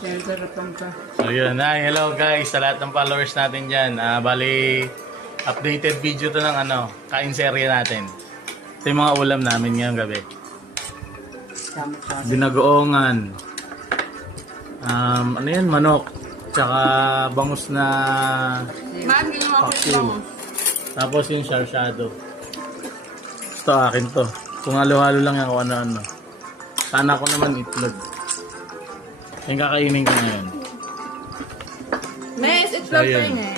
So yun, hello guys sa lahat ng followers natin dyan. Bali, updated video to ng kain serye natin. Ito yung mga ulam namin ngayong gabi. Binagoongan. Ano yan? Manok. Tsaka bangus na paksiw. Tapos yung sarsyado. Ito akin to. Kung halo-halo lang yan kung ano-ano. Sana ko naman itlog. Yung kakainin ko ngayon. Mes, itlog So, time eh.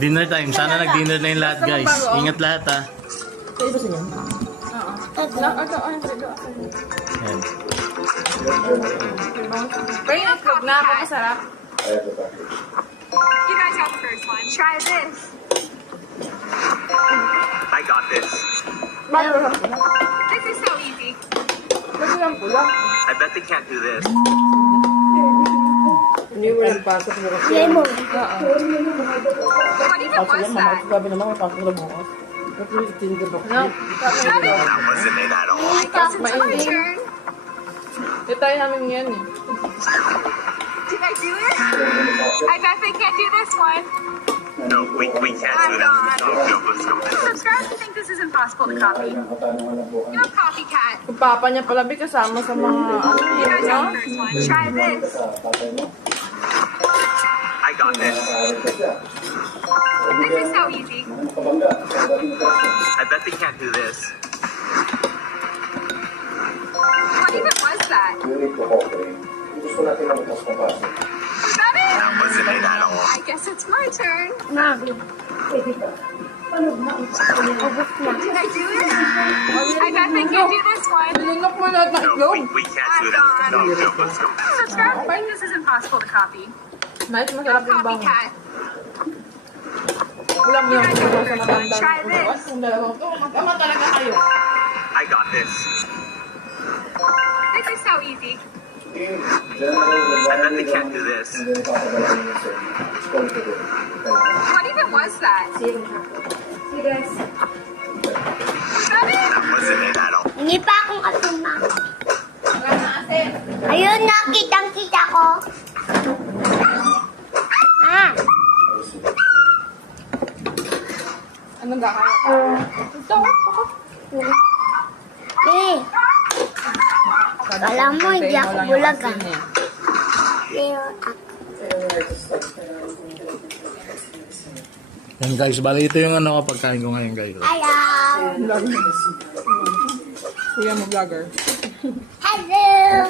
Dinner time. Sana nag-dinner na yung lahat guys. Ingat lahat ha. Kayo ba siya? Oo. Yan. Pero yung itlog na, papasarap. You guys got the first one. Try this. I got this. This is so easy. Kasi lang pula. I bet they can't do this. Hindi mo nagpasok mo kasi. Lemon. What even was that? Sabi naman, may pasok na bukas. Kasi itinda ba? No. That wasn't it at all. I guess it's my turn. Ito tayo namin yan eh. Did I do it? I bet they can't do this one. No, we can't do that. No, let's go. Subscribe to think this is impossible to copy. You're a copycat. Yung papa niya pala, Bi, kasama sa mga ano You guys no? got the first one. Try this. I got this. This is so easy. I bet they can't do this. What even was that? Was that it? That wasn't it at all. I guess it's my turn. Nabi. Did I do it? I bet they can't do this one. Linok mo lahat ng No, itlog. we can't do that. No, let's go. Subscribe to think this is impossible to copy. Mas You're a masarap yung bango. copycat. Ulam yung sa matanda. Try this. Kung dalawang to, magkama talaga kayo. I got this. This is so easy. I bet they can't do this. What even was that? Was that it? That wasn't it at all. Hindi pa akong atuma. Ayun na, kitang-kita ko. Ah. Anong gakaya? Ito. Eh. Alam mo, hindi ako bulaga. Pero ako. Yan guys, bali ito yung pagkain ko ngayon guys. Ayaw. Kuya mo vlogger. Hello.